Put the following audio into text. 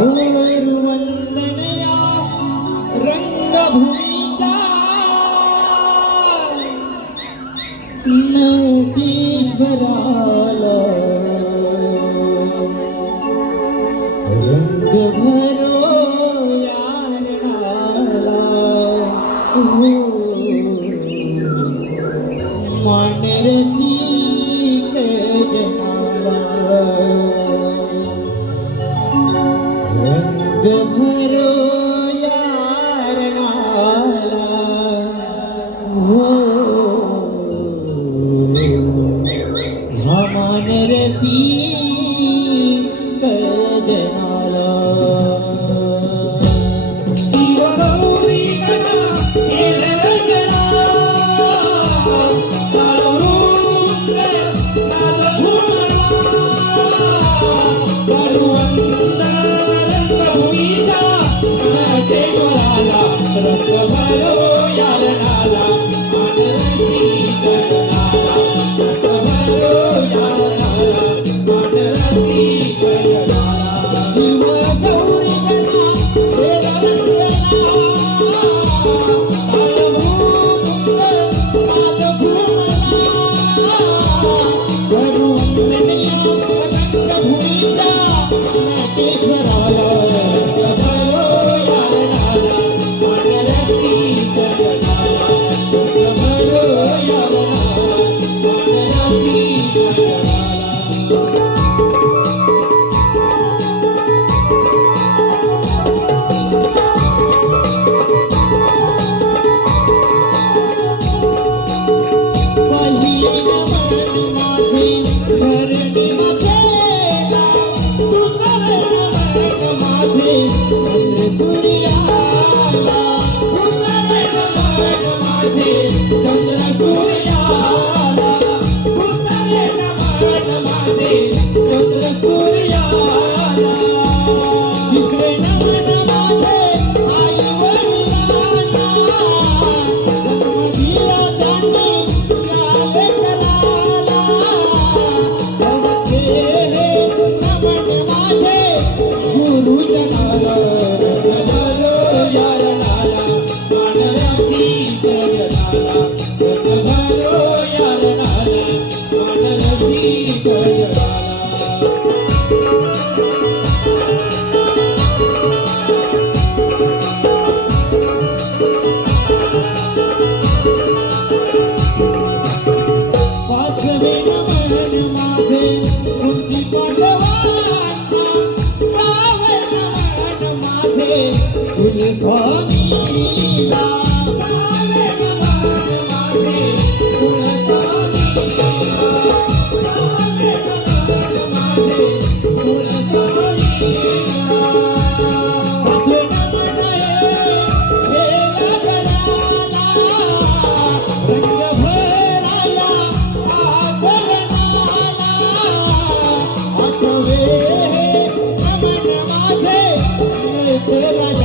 ஓர் வந்தனையா ரங்கபூமிதா நோகீஸ்வராலா রাখা ভালো वाजवे Pueblo